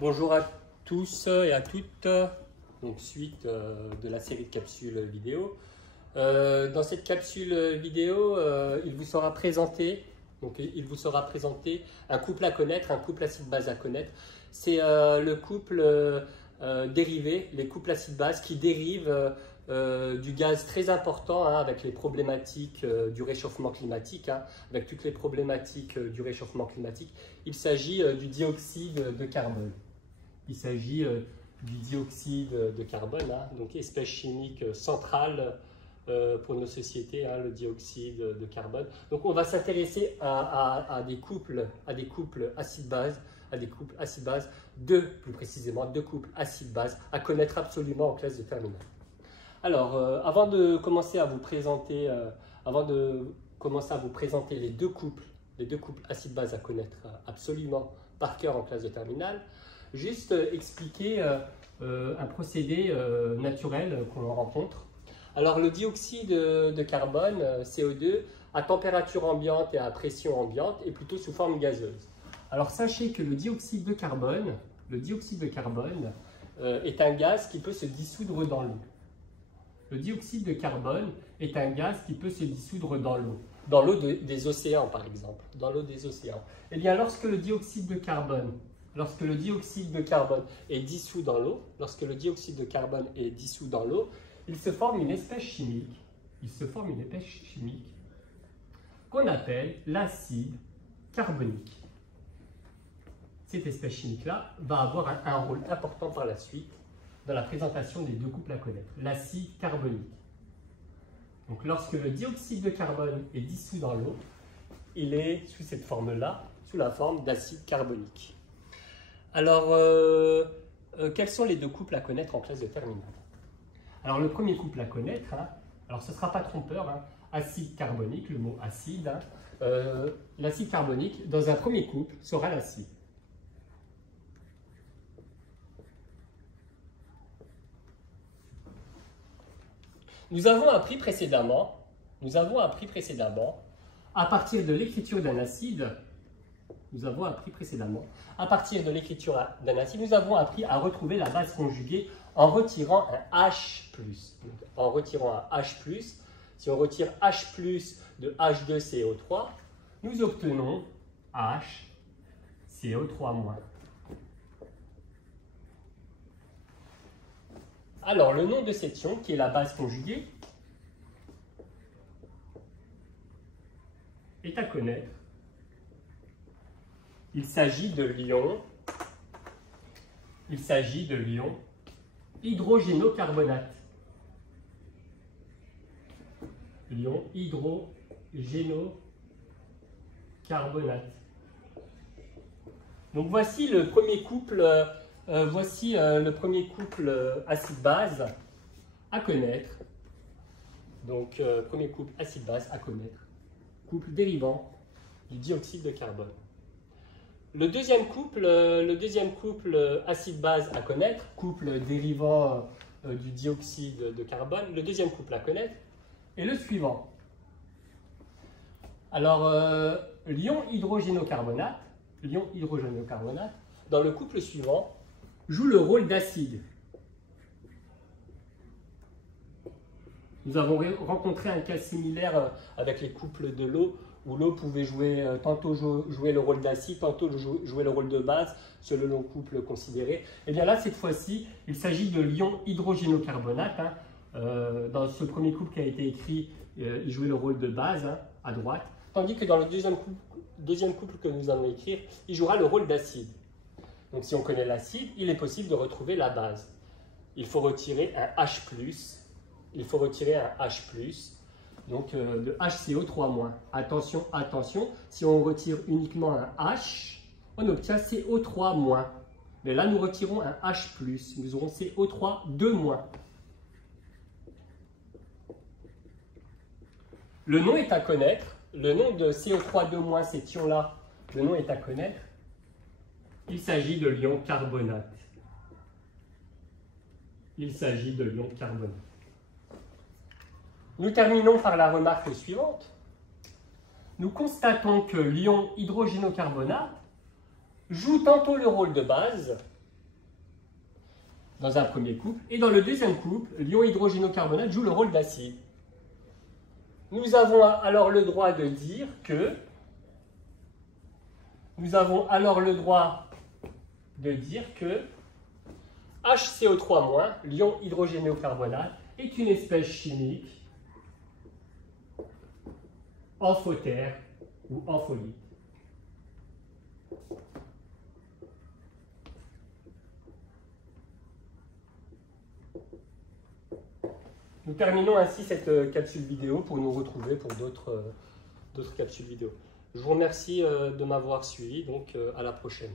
Bonjour à tous et à toutes, donc suite de la série de capsules vidéo. Dans cette capsule vidéo, il vous sera présenté un couple à connaître, un couple acide-base à connaître. C'est le couple dérivé, les couples acide-base qui dérivent du gaz très important avec les problématiques du réchauffement climatique, avec toutes les problématiques du réchauffement climatique. Il s'agit du dioxyde de carbone. Il s'agit du dioxyde de carbone, donc espèce chimique centrale pour nos sociétés, le dioxyde de carbone. Donc on va s'intéresser à des couples acide-base, plus précisément deux couples acide-base à connaître absolument en classe de terminale. Alors, avant de commencer à vous présenter les deux couples acide-base à connaître absolument par cœur en classe de terminale, juste expliquer un procédé naturel qu'on rencontre. Alors, le dioxyde de carbone, CO2, à température ambiante et à pression ambiante, est plutôt sous forme gazeuse. Alors, sachez que le dioxyde de carbone est un gaz qui peut se dissoudre dans l'eau. Le dioxyde de carbone est un gaz qui peut se dissoudre dans l'eau des océans par exemple, dans l'eau des océans. Eh bien, lorsque le dioxyde de carbone est dissous dans l'eau, il se forme une espèce chimique, qu'on appelle l'acide carbonique. Cette espèce chimique-là va avoir un rôle important par la suite dans la présentation des deux couples à connaître, l'acide carbonique. Donc lorsque le dioxyde de carbone est dissous dans l'eau, il est sous cette forme-là, sous la forme d'acide carbonique. Alors, quels sont les deux couples à connaître en classe de terminale? Alors le premier couple à connaître, alors ce ne sera pas trompeur, acide carbonique, le mot acide, l'acide carbonique, dans un premier couple, sera l'acide. Nous avons appris précédemment, à partir de l'écriture d'un acide, nous avons appris à retrouver la base conjuguée en retirant un H+. Si on retire H+ de H2CO3, nous obtenons HCO3-. Alors, le nom de cet ion, qui est la base conjuguée, est à connaître. Il s'agit de l'ion hydrogénocarbonate. L'ion hydrogénocarbonate. Donc voici le premier couple. Le premier couple acide-base à connaître. Donc, premier couple acide-base à connaître. Couple dérivant du dioxyde de carbone. Le deuxième couple acide-base à connaître, couple dérivant du dioxyde de carbone, le deuxième couple à connaître est le suivant. Alors, l'ion hydrogénocarbonate, dans le couple suivant, joue le rôle d'acide. Nous avons rencontré un cas similaire avec les couples de l'eau, où l'eau pouvait tantôt jouer le rôle d'acide, tantôt jouer le rôle de base, selon le couple considéré. Et bien là, cette fois-ci, il s'agit de l'ion hydrogénocarbonate. Dans ce premier couple qui a été écrit, il jouait le rôle de base, à droite, tandis que dans le deuxième couple que nous allons écrire, il jouera le rôle d'acide. Donc si on connaît l'acide, il est possible de retrouver la base. Il faut retirer un H+, donc de HCO3-. Attention, si on retire uniquement un H, on obtient CO3-. Mais là, nous retirons un H+, nous aurons CO3-2-. Le nom est à connaître, le nom de CO3-2-, cet ion-là, le nom est à connaître. Il s'agit de l'ion carbonate. Nous terminons par la remarque suivante. Nous constatons que l'ion hydrogénocarbonate joue tantôt le rôle de base, dans un premier couple. Et dans le deuxième couple, l'ion hydrogénocarbonate joue le rôle d'acide. Nous avons alors le droit de dire que HCO3-, l'ion hydrogénocarbonate, est une espèce chimique amphotère ou ampholyte. Nous terminons ainsi cette capsule vidéo pour nous retrouver pour d'autres capsules vidéo. Je vous remercie de m'avoir suivi, donc à la prochaine.